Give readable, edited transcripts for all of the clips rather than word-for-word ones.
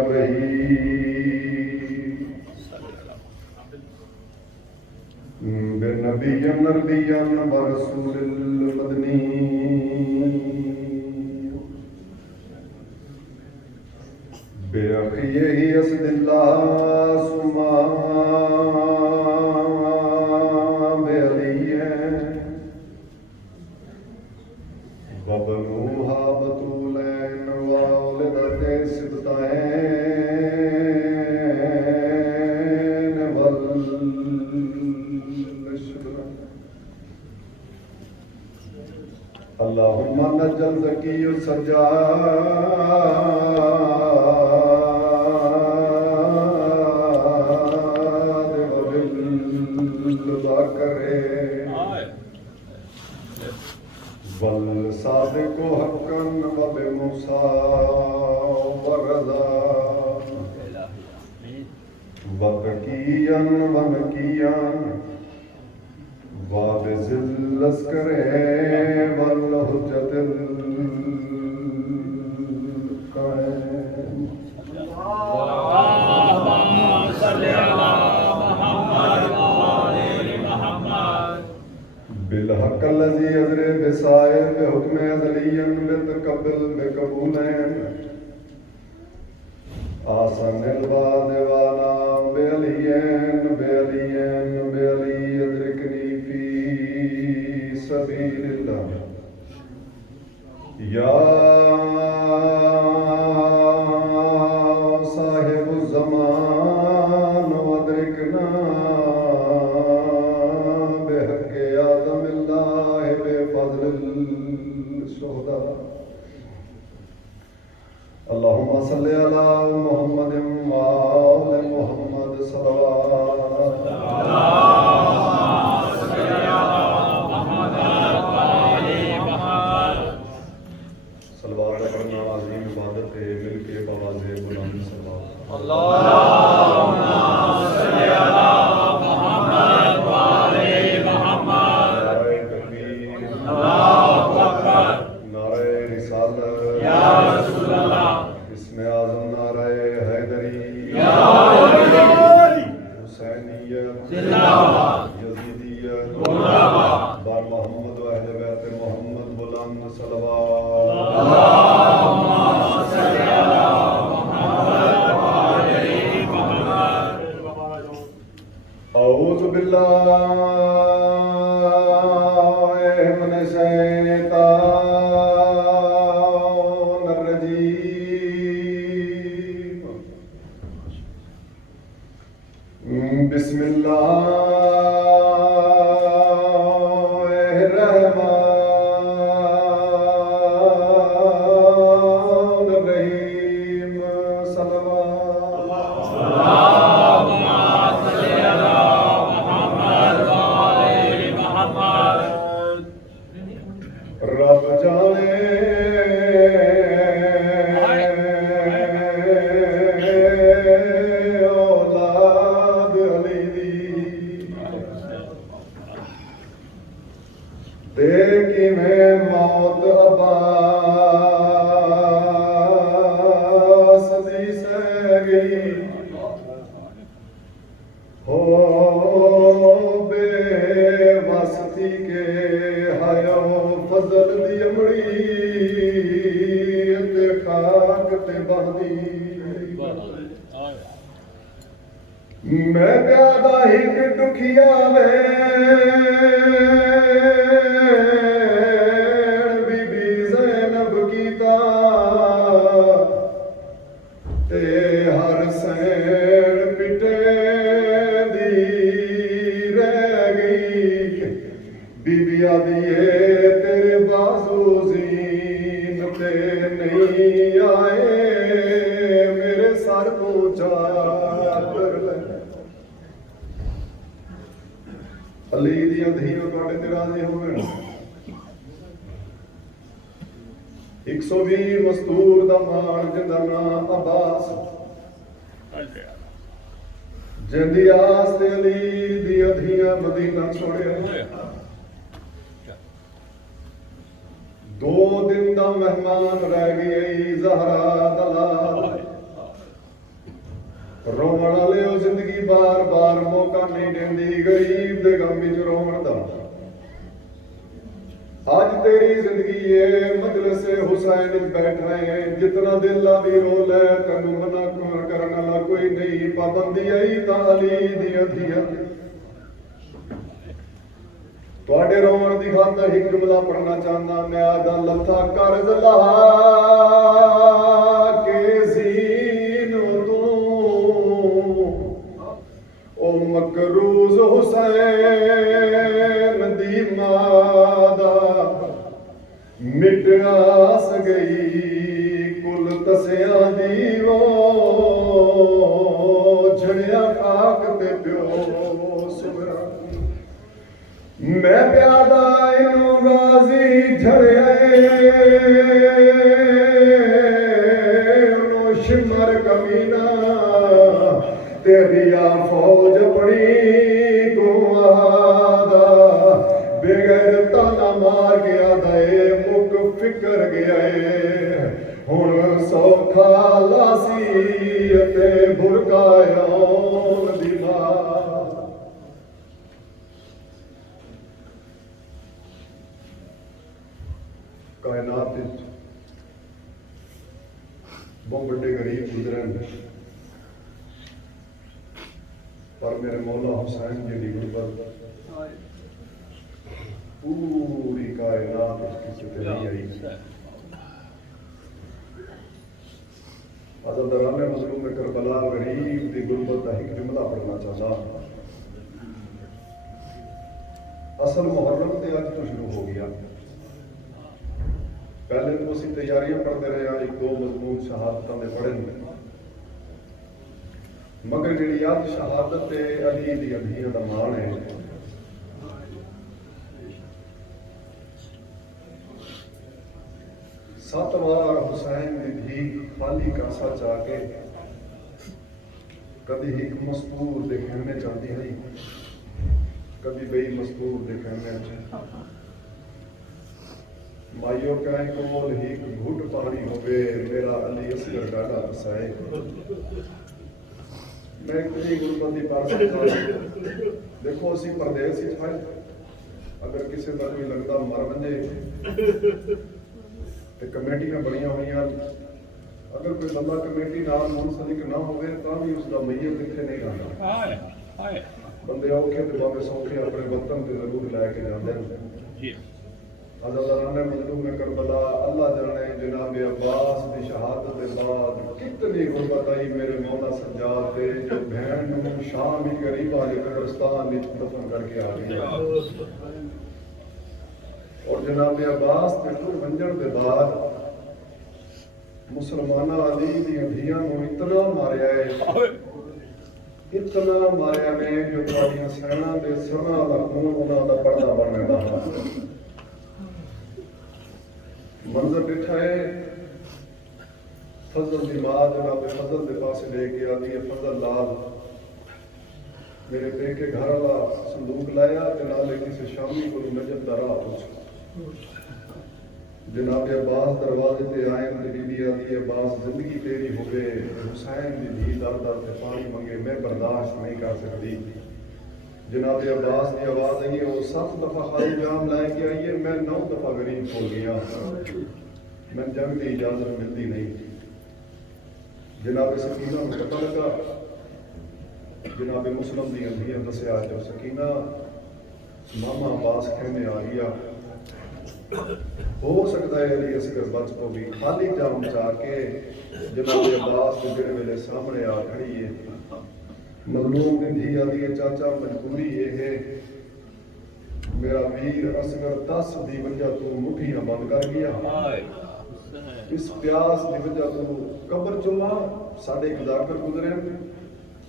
الرحيم بنبي نبيا ورسول المدني بأخيه أسد الله ثم بعلي وبنوها بتولين وولدت سبطين والشبر اللهم نجل زكي السجاد وبالبكر والصادق حقا وبموسى ورضا وبكيا ونكيا وبذل العسكر والحجة القائم اللهم صل على محمد وآل محمد بالحق الذي يجري بسائر بحكم أزليا بتقبل بقبولين آسان الواد وانا بعليين بعلي ادركني في سبيل الله يا صاحب الزمان وادركنا بحق آدم الله بفضل الشهداء اللهم صل على محمد وآل محمد صلوات صلوات پڑھنا عظیم عبادت ہے مل کے بواز بلند صلوات اللهم صل على محمد وآل محمد نعرہ تکبیر اللہ اکبر نعرہ رسالت یا رسول اللہ اسم اعظم نعرہ حیدری یا علی حسینیت زندہ باد یزیدیت مرد آباد بار محمد و اہل بیت محمد بلند صلوات اللهم صل على محمد وآل محمد اعوذ باللہ من الشیطان الرجیم بسم اللہ الرحمن الرحیم صلوات اللهم صل على محمد وآل محمد رب جانے اولاد علی دی دیکھی میں موت عباس دی سے گئی ہو بے واسطی کے ہایو فضل دی امڑی تے خاک تے بہدی میں پیادہ ہی کہ دکھیا بی بی زینب کیتا تے ہر سین پٹے دی رہ گئی بی بی آدیے تیرے بازو زین تے نہیں آئے میرے سر کو چادر لے علی دیاں دھیاں تواڈے تے راضی ہو گئے 120 مستور دا مان جندا نام عباس جندی آس تے علی دیاں دھیاں مدینہ چھوڑیا 2 دن دا مہمان رہ گئی زہرا دلال روਣ ਵਾਲੇ ਉਹ ਜ਼ਿੰਦਗੀ ਬਾਰ ਬਾਰ ਮੌਕਾ ਨਹੀਂ ਦਿੰਦੀ ਗਰੀਬ ਦੇ ਗਮ ਵਿੱਚ ਰੋਣ ਦਾ। आज तेरी जिंदगी है मजलिस हुसैन विच बैठा है, जितना दिल ला भी रोल है तेनू मना करन वाला कोई नहीं। पाबंदी आई तां अली दियां धीआं तुहाडे रोण दी खातर एक जुमला पढ़ना चाहना मैं। आदा लथा कर्ज लहा के ज़ीनो तू ओ मकरूज हुसैन दी मादा मिट आस गई कुल तसिया दी वो झड़िया खाक ते प्यो सुमरा। मैं प्यादा इनू गाजी झड़िया शिमर कमीना तेरिया फौज पड़ी को आदा बेगैर ताना मार गया दे मुक फिकर गया हुण सौखा लासी ते भुरकाया दिमाग। कायनात बहुत बड़े गरीब गुजरे पर मेरे मौला हुसैन जी की गुरबत पूरी कायनात किसी से नहीं आई। अज़दरान मज़लूम में करबला गरीब की गुरबत का एक जुमला पढ़ना चाहता। असल मुहर्रम से आज तो शुरू हो गया। पहले तो असी तैयारियां पढ़ते रहे, एक दो मजमून शहादत में पढ़े मगर जी अज शहादत अली दी अधीन का मान है। 7 बार हुसैन दी धी खाली कासा चाके कभी एक मस्तूर दे खेलने चाहती है, कभी बई मस्तूर दे खेलने माइयो कहें कोल ही घुट पानी होवे मेरा अली असगर डाला हसाए। मैं इतनी गुरबत की पढ़ सकता। देखो असी परदेस ही थे, अगर किसी का कोई लगता मर वजे तो कमेटियां बनिया हुई, अगर कोई बंदा कमेटी नाल मुंसलिक ना होवे तो भी उसका मैयत इत्थे नहीं रहना। बंदे औखे ते बाबे सौखे अपने वतन ते जरूर लैके जाते हैं। अज़दरान मज़लूम में करबला अल्लाह जाने जनाब अब्बास की शहादत के बाद कितनी गुरबत आई मेरे मौला सज्जाद ते जो बहन शाम ही गरीबा जो कब्रिस्तान में दफन करके आ गई। और जनाब अब्बास के टुर वंजन के बाद मुसलमान अली दी धीआं नूं इतना मारिया है, इतना मारिया ने जो तुहाडियां सैना दे सरां दा खून उन्हां दा पर्दा बन गया। मंजर बैठा है फजल की मां जनाब फजल के पास लेके आती है। फजल लाल मेरे पेके घर वाला संदूक लाया नाले किसी शामी को नजर दरा जनाब अब्बास दरवाजे ते आए बीबी आती है अब्बास जिंदगी तेरी हो गए हुसैन की धी दर दर से पानी मंगे मैं बर्दाश्त नहीं कर सकती। जनाब अब्बास की आवाज आई वो 7 दफा खाली जाम लाके आई है, मैं 9 दफा गरीब हो गया, मैं जंग की इजाजत मिलती नहीं। जनाब सकीना को पता लगा, जनाब मुस्लिम दी अंधियां दसिया जो सकीना मामा अब्बास कहने आ गया हो सकता है अली असगर बच को भी खाली जाम चाके जनाब अब्बास के जेड़े वेले सामने आ खड़ी है। मजलूम की धी आती है चाचा मजबूरी ये है मेरा वीर असगर 10 दी वजह तू मुठियां बंद कर गया, इस प्यास की वजह तू कब्र चुमा। साडे एक जाकर गुजरे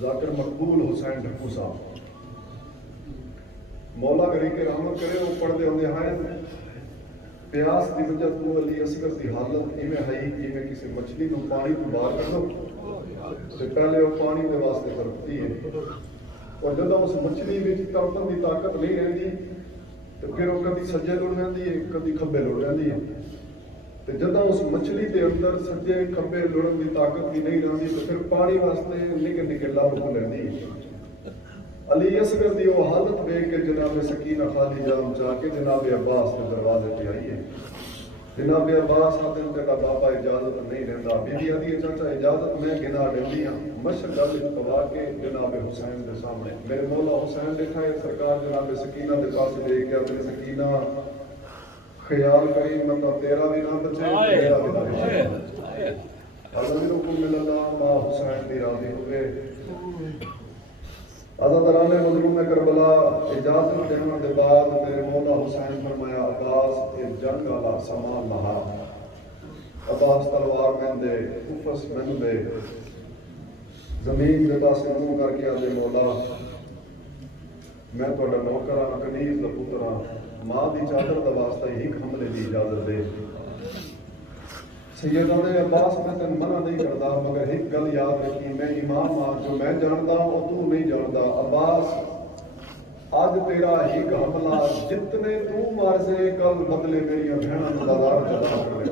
जाकर मकबूल हुसैन ढक्कू साहब मौला गरी के रहमत करे वो पढ़ते होंगे हैं प्यास की वजह तू अली असगर की हालत इवें है जिवें किसी मछली को पानी को बाहर कर दो तो पहले वो पानी के वास्ते तड़पती है और जब उस मछली में तड़पन की ताकत नहीं रहती तो फिर वो कभी सज्जे लुड़ जाती है कभी खब्बे लुड़ जाती है। ਤੇ ਜਦੋਂ ਉਸ ਮੱਛਲੀ ਦੇ ਅੰਦਰ ਸੱਜੇ ਖੱਬੇ ਲੁੜਨ ਦੀ ਤਾਕਤ ਵੀ ਨਹੀਂ ਰਹਿੰਦੀ ਤੇ ਫਿਰ ਪਾਣੀ ਵਾਸਤੇ ਨਿੱਕੇ ਨਿੱਕੇ ਲੱਭ ਲੈਂਦੀ। ਅਲੀ ਅਸਗਰ ਦੀ ਉਹ ਹਾਲਤ ਵੇਖ ਕੇ ਜਨਾਬ ਸਕੀਨਾ ਖਾਲੀ ਜਾਮ ਚਾ ਕੇ ਜਨਾਬ ਅब्बास ਦੇ ਦਰਵਾਜ਼ੇ ਤੇ ਆਈ ਹੈ। जनाब अब्बास आदम जगह बाबा इजाजत नहीं देता, बीबी आदि चाचा इजाजत मैं गिना देती हाँ। मशर गल पवा के जनाब हुसैन के सामने मेरे मौला हुसैन देखा है सरकार जनाब सकीना के पास ले गया। मेरी सकीना ख्याल करी मतलब तेरा भी ना बचे मेरा भी ना बचे। अल्लाह मिल्लल्लाह मा हुसैन दी राजी हुए। आज़ादराने मज़लूम करबला इजाजत देने के बाद मेरे मौला हुसैन फरमाया अब्बास ये जंग वाला सामान लहा। अब्बास तलवार में दे उफस में दे जमीन के पास मुंह करके आदे मौला मैं थोड़ा नौकर हाँ कनीज का पुत्र हाँ माँ की चादर का वास्ता ही हमले की इजाजत दे। सैयदाने अब्बास मैं तेन मना नहीं करता मगर एक गल याद रखी मैं इमाम हाँ जो मैं जानता हूँ तू नहीं जानता। अब्बास आज तेरा एक हमला जितने तू मार से कल बदले मेरी बहना बाजार चला कर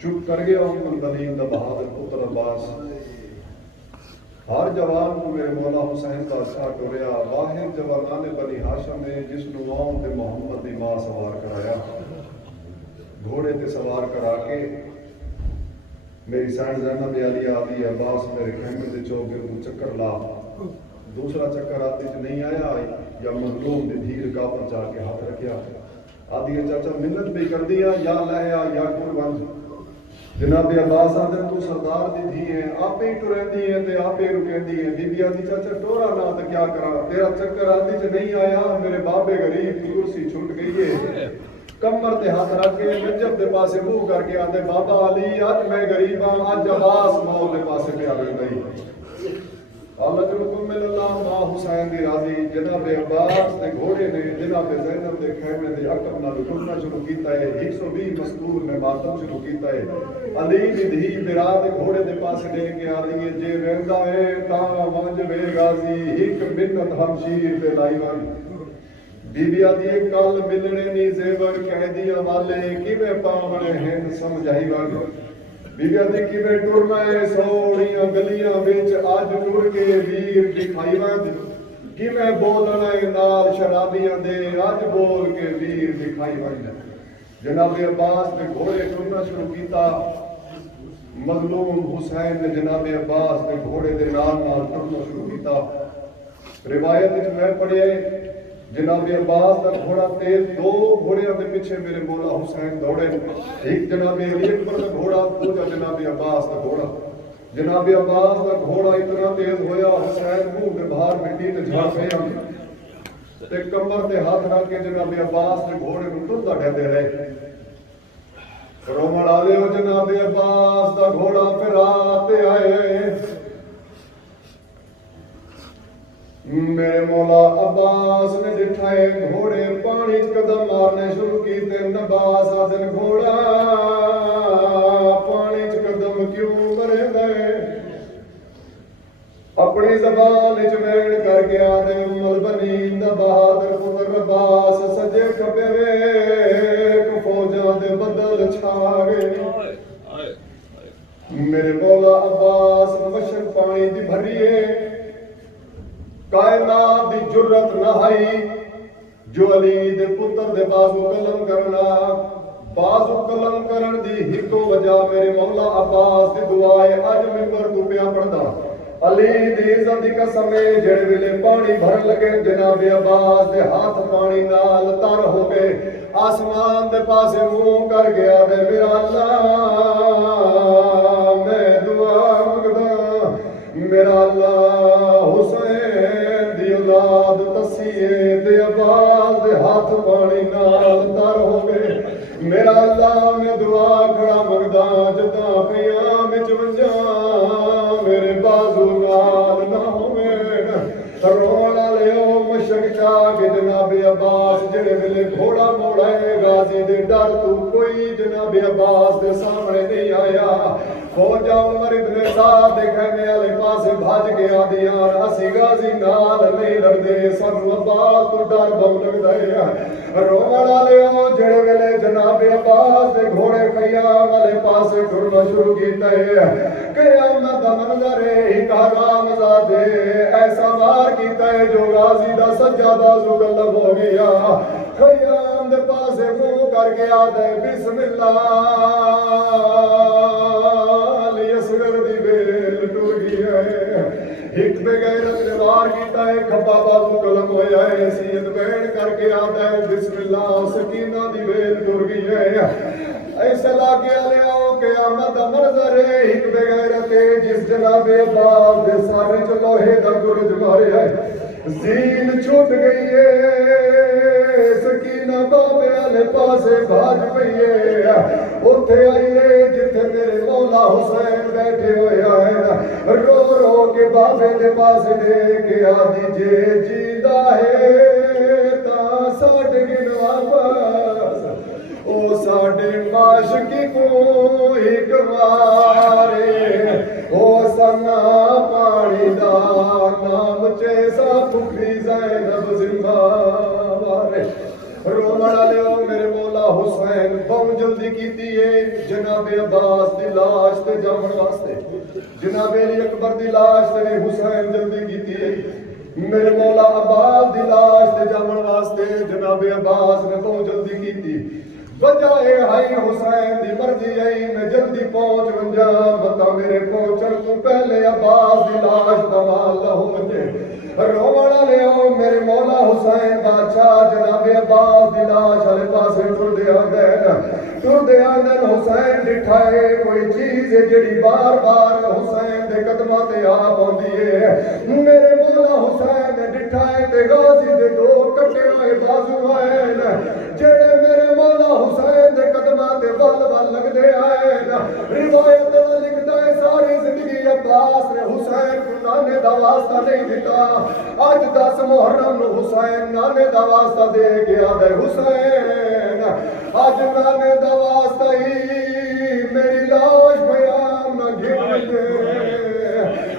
चुप कर गया हूँ दलील दा बहादुर पुत्र अब्बास। हर जवान को मेरे मौला हुसैन का अच्छा टुरिया वाहिद जवाना ने बनी हाशम ने जिसनू आम ते मोहम्मद दी मां सवार कराया घोड़े ते सवार करा के मेरी सैन ज़ैनब अली आदि अब्बास मेरे खेमे दे चौके को चक्कर ला। दूसरा चक्कर आदि च नहीं आया या मजलूम दे धीर का पर जाके हाथ रखिया आदि चाचा मिन्नत भी कर दिया या लहया या कुर्बान। जनाब अब्बास आदि तू सरदार दी धी है आपे ही टुरैंदी है ते आपे रुकैंदी है। बीबी आदि चाचा टोरा ना तो क्या करा तेरा चक्कर आदि च नहीं आया मेरे बाबे गरीब की कुर्सी छूट गई है। कमर ते हाथ रख के नजब दे पासे मुंह करके आते बाबा अली आज मैं गरीब हाँ आज अब्बास मौल दे पासे पे आ गई। अल्लाह हुसैन दी राजी जनाब अब्बास दे घोड़े ने जनाब ज़ैनब दे खेमे दे अकब नाल टुरना शुरू कीता है। 120 मस्तूर में मातम शुरू कीता है। अली दी धी बिरा दे घोड़े दे पासे ले के आ रही है जे वेंदा है ता वंज वे गाजी एक मिन्नत हमशीर ते लाई वन। बीबी आदि कल मिलने नी जेवर कह दिया वाले किवें पावने हैं समझाई वन। बीबी आदि किवें टुरना है सौड़ियां गलियां विच अज टुर के वीर दिखाई वन। किवें बोलना है नाल शराबियां दे अज बोल के वीर दिखाई वन। जनाब अब्बास ने घोड़े टुरना शुरू किया। मजलूम हुसैन ने जनाब अब्बास ने घोड़े दे नाल टुरना शुरू किया। रिवायत विच मैं पढ़िया जनाब अब्बास का घोड़ा तेज दो घोड़ियों के पीछे मेरे मौला हुसैन दौड़े। एक जनाब अली अकबर का घोड़ा दूसरा जनाब अब्बास का घोड़ा। जनाब अब्बास का घोड़ा इतना तेज होया हुसैन मुंह के बाहर मिट्टी ते झाड़ गया ते कमर ते हाथ रख के जनाब अब्बास ने घोड़े को टुरदा कहते रहे। रोमन आले हो जनाब अब्बास का घोड़ा फिर आते आए। मेरे मौला अब्बास ने जिठाए घोड़े पानी कदम मारने शुरू किए। नबास आदन घोड़ा पानी कदम क्यों मरे गए अपनी जबान वेण करके आदे मलबनी बहादुर पुत्र अब्बास सजे खबे वेख फौजा दे बदल छा गए। मेरे मौला अब्बास मशक पानी दी भरिए कायनात दी जुर्रत ना आई जो अली दे पुत्र दे बाजू कलम करना। बाजू कलम करन दी हिको वजह मेरे मौला अब्बास दी दुआ है अज मिंबर तू पिया पढ़दा। अली दी इज्जत दी कसम है जेड़े वेले पानी भरन लगे जनाब अब्बास दे हाथ पानी नाल तर हो गए। आसमान दे पासे मुंह कर गया दे मेरा अल्लाह मैं दुआ मंगदा मेरा अल्लाह हुसैन दी औलाद तसीए ते अब्बास दे हाथ पानी नाल तर हो गए। मेरा अल्लाह मैं दुआ खड़ा मंगदा जदा कयाम विच वंजा मेरे बाजू नाल ना होवे। रोण वाले ओ मशक चा के जनाब अब्बास जेड़े वेले घोड़ा मोड़ाए गाजी दे डर तू कोई जनाब अब्बास दे सामने नहीं आया। فوجا عمر ابن سعد دے خیمے والے پاسے بھج کے آدیاں اسی غازی نال نہیں لڑدے سانو عباس تو ڈر بہت لگدا ہے روون والے او جڑے ویلے جناب عباس دے گھوڑے خیام والے پاسے ٹرنا شروع کیتا ہے قیامت دا منظر ایک حرام زادے ایسا وار کیتا ہے جو غازی دا سجا بازو قلم ہو گیا خیام دے پاسے منہ کر کے آدھے بسم اللہ ایک بغیرت نے وار کیتا ہے کھپا بازو قلم ہویا ہے نصیحت بیٹھ کر کے آتا ہے بسم اللہ سکینہ دی ویل ٹر گئی ہے ایسا لاکے آلے آؤ قیامت دا منظر ہے ایک بغیرت ہے جس جناب عباس دے سارے چلوہے دا گرج مارے ہے زین چھوٹ گئی ہے سکینہ بابے آلے پاسے بھاج پئی ہے اٹھے آئیے جتھے میرے مولا حسین بیٹھے ہوئے آئے رو رو کے بابے دے پاسے دے کے آدھی جے جیدہ ہے تا ساٹھ گن واپس او ساڑے معاشقی کو ایک وارے او سنا پانی دا نام چیسا پکری زینب زمبارے رومن والے او میرے مولا حسین بہت جلدی کیتی ہے جناب عباس دی لاش تے جمن واسطے جناب علی اکبر دی لاش تے حسین جلدی کیتی ہے میرے مولا عباس دی لاش تے جمن واسطے جناب عباس نے بہت جلدی کیتی وجہ ہے حسین دی مرضی ہے میں جلدی پہنچ ونجا بتا میرے پہنچن تو پہلے عباس دی لاش دا مال نہ ہو ونجے رومن والے او میرے مولا حسین بادشاہ جناب عباس دی لاش والے پاسے ٹر دے آندن حسین دکھائے کوئی چیز ہے جڑی بار بار حسین دے قدماں تے آ پوندی ہے میرے مولا حسین نے دکھائے تے غازی دے دو کٹے ہوئے بازو آئے جڑے میرے مولا حسین دے قدماں تے ول لگ دے آئے روایت لکھدا ہے ساری زندگی عباس نے حسین کو نانے دا واسطہ نہیں دیتا آج 10 محرم نو حسین نانے دا واسطہ دے گیا دے حسین آج نانے دا واسطہ ہی میری لاش بیان نہ گر دے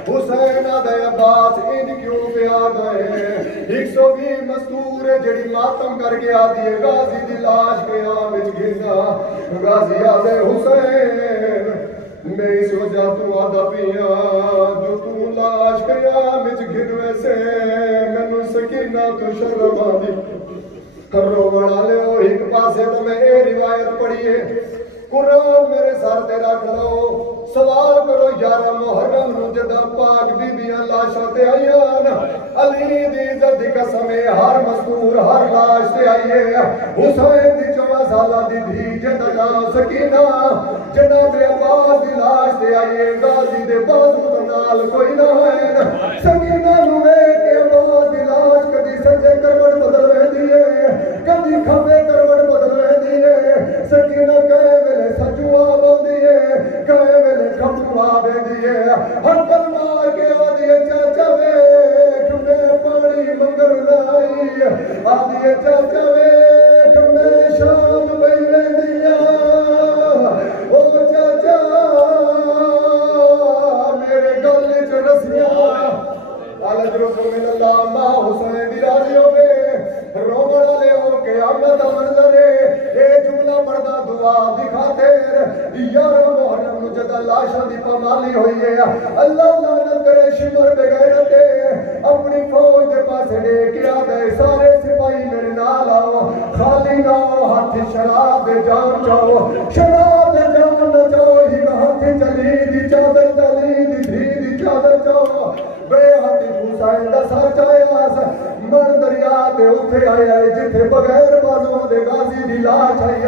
حسین آدھے عباس ان کیوں پہ آدھے 120 مستور جڑی ماتم کر کے آدھی ہے غازی دی لاش قیام وچ گرنا غازی آدھے حسین میں اس وجہ تو آدھا پیا جو تو لاش قیام وچ گرنے سے مینوں سکینہ تو شرم آدھی رومن والے او ایک پاسے تو میں اے روایت پڑھی ہے قرآن میرے سر تے رکھ لو سوال کرو 11 محرم نو جدا پاک بی بیاں لاشاں تے آئیاں علی دی عزت دی قسم ہر مستور ہر لاش تے آئیے حسین دی 14 سالہ دی دھی جدا نام سکینہ جناب عباس دی لاش تے آئیے غازی دے بازو دے نال کوئی نہ ہے سکینہ نو ویکھ کے عباس دی لاش کدی سجے کروڑ بدل ویندی ہے کدی کھبے کروڑ بدل ویندی ہے سکینہ کہے ویلے سجو آ بوندی ہے کہے ویلے کھبو آ بیندی ہے ہر پل مار کے آدھی چاچا ویکھ میں پانی منگر لائی آدھی چاچا ویکھ میں شام بئی ویندی او چاچا میرے گل چ رسیاں الجرب من اللہ ماں حسین دی راضی ہوئے رومن والے ہو قیامت دا منظر ہے اے جملہ پڑھدا دعا دی خاطر 11 محرم نو جدا لاشاں دی پامالی ہوئی ہے اللہ لعنت کرے شمر بے غیرت اپنی فوج دے پاسے لے کے آدھے سارے سپاہی میرے نال آؤ خالی نہ آؤ ہاتھ شراب دے جان جاؤ شراب دے جان نہ جاؤ ہی ہاتھ چلی دی چادر چلی دی دھی دی چادر جاؤ بے ہاتھی حسین دا سر چاہیا مر دریا دے اٹھے آیا جتھے بغیر بازو دے غازی دی لاش آئی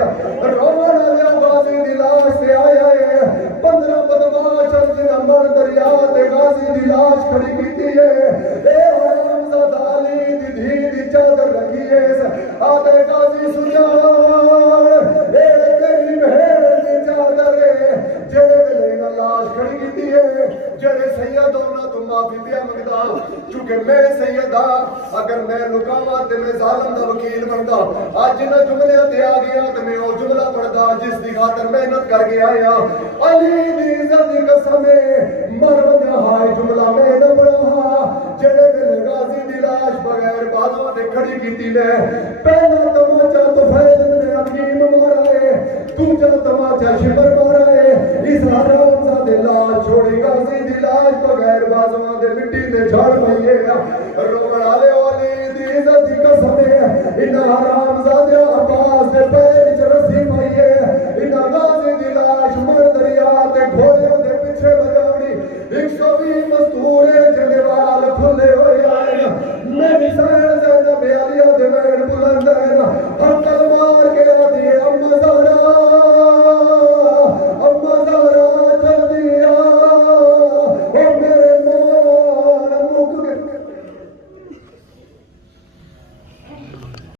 رومن والے غازی دی لاش سے آیا 15 بدماش جنہ مر دریا دے غازی دی لاش کھڑی کیتی ہے اے حرامزادہ علی دی دھی دی چادر رکھی ہے آدھے غازی سجان اے تیری بہن دی چادر جڑے ویلے لاش کھڑی کیتی کیتی ہے جڑے سید ہونا تو معافی پیا منگدا چونکہ میں سید ہاں اگر میں لکاواں تے میں ظالم دا وکیل بندا اج نہ جملے تے آ گیا تے میں او جملہ پڑھدا جس دی خاطر محنت کر کے آیا علی دی عزت دی قسم مر وجہ ہائے جملہ میں نہ پڑھا جڑے میرے غازی دی لاش بغیر بازوں تے کھڑی کیتی نے پہلا تماچا تو فیض نے حکیم مارا ہے دوجا تماچا شمر مارا ہے اس حرام زادے لاش چھوڑی غازی دی لاش بغیر بازوں تے مٹی تے جھڑ پئی ہے رونا